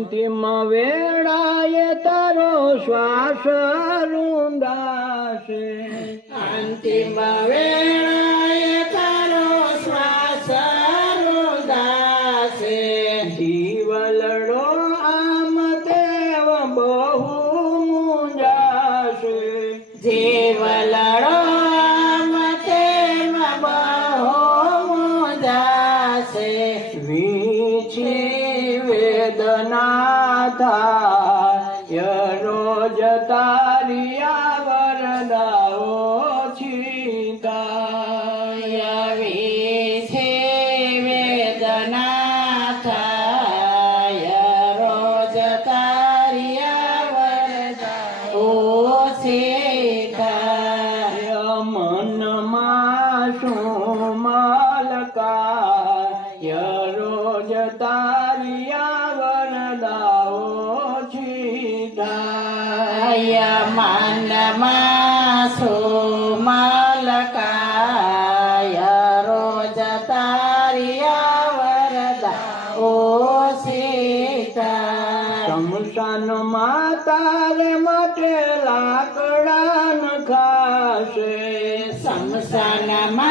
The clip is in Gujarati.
અંતિમ વેળાએ તારો શ્વાસ રૂંધાશે અંતિમ વેળાએ તારો શ્વાસ રૂંધાશે જીવલડો આમ તેવ બહુ મૂંઝાશે જીવલડો આમ તેમ બહુ મૂંઝાશે વીછી વેદના થાય રોજ તારી વરદાઓ છીતાય વિશે વેદના થાય રોજ તારી વરદાઓ સીતાય મનમાં શું મલકાય રોજ તારી વરદાઓ છીતાય મનમાં સુમલકાય રોજ તારી વરદાઓ સીતાય શમશાનમાં તારે માટે લાકડા નખાશે શમશાનમાં